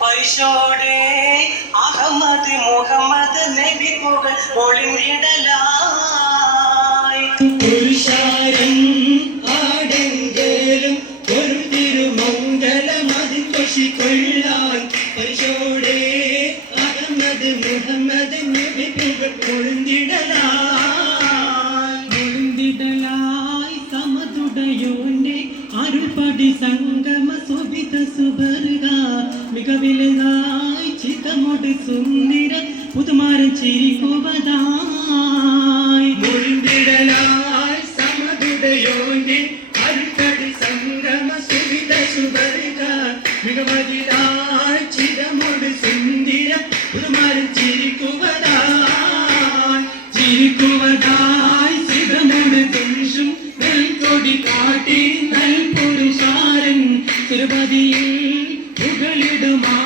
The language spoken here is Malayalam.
പരിശോടെ അഹമ്മദ് മുഹമ്മദ് നബി പുകൾ ഒളിഞ്ഞിടലായി പുരുഷാരം ആടെങ്കിലും ഒരു തിരുമംഗലം അതിൽ കൊശിക്കൊള്ളാൻ പരിശോടെ അഹമ്മദ് മുഹമ്മദ് നബി പുകൾ ഒളിഞ്ഞിടലായി സമതുടയോന്റെ അരുൾപടി സംഗമ സുവിധ സുബർഗ മികവിലായി ചിതമൊട് സുന്ദര പുതുമാരൻ ചിരിക്കുവതായി മുഴുതിടലായി സമതുടയോന്റെ അരുൾപടി സംഗമ സുവിധ സുബർഗ മികവിലായി ചിതമൊട് സുന്ദര പുതുമാരൻ ചിരിക്കുവതായി ചിതമൊട് തുൻഷും നെൽക്കൊടി കാട്ടി നെൽപുരുഷാരൻ തിരുപതിയിൽ പുകളിടുമാ